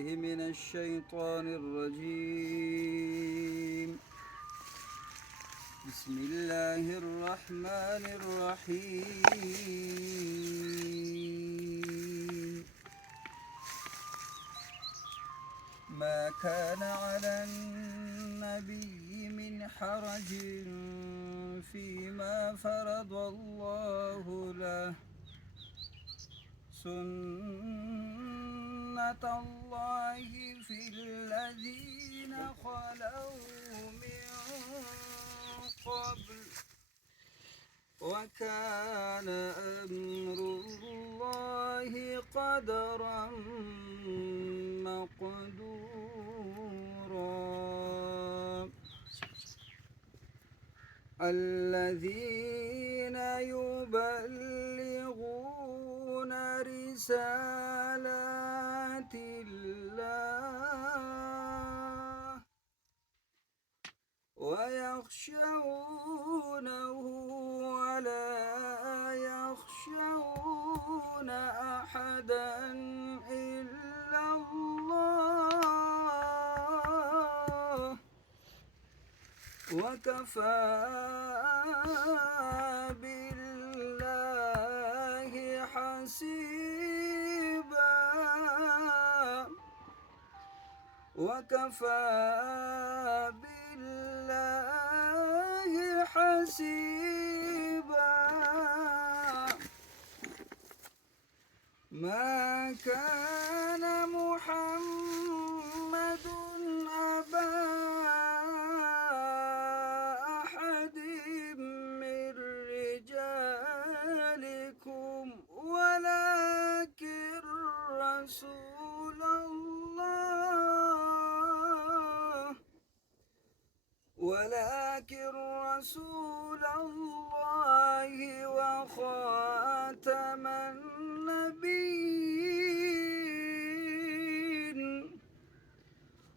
بالله من الشيطان الرجيم. بسم الله الرحمن الرحيم. ما كان على النبي من حرج فيما فرض الله له، سنة الله في الذين خلوا من قبل، وكان أمر الله قدرا مقدورا. الذين يبلغون رسالات الله ويخشونه ولا يخشون أحدا إلا الله، وكفى بالله حسيبا، وكفى بالله حسيبا. ما كان محمد أبا أحد من رجالكم ولكن رسول الله وخاتم النبيين،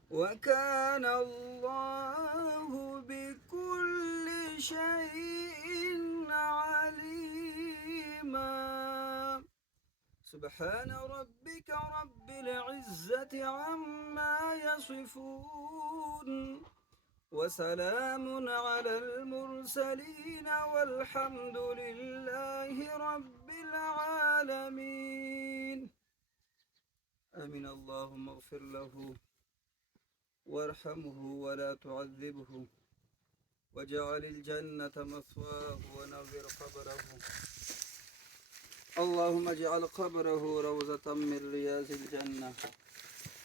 وكان الله بكل شيء عليما. سبحان ربك رب العزة عما يصفون، وسلام على المرسلين والحمد لله رب العالمين. آمين. اللهم اغفر له وارحمه ولا تعذبه، واجعل الجنة مثواه ونور قبره. اللهم اجعل قبره روضة من رياض الجنة.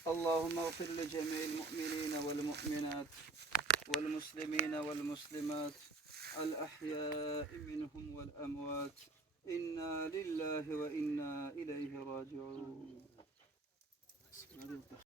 اللهم اغفر لجميع المؤمنين والمؤمنات والمسلمين والمسلمات الأحياء منهم والأموات. إنا لله وإنا إليه راجعون.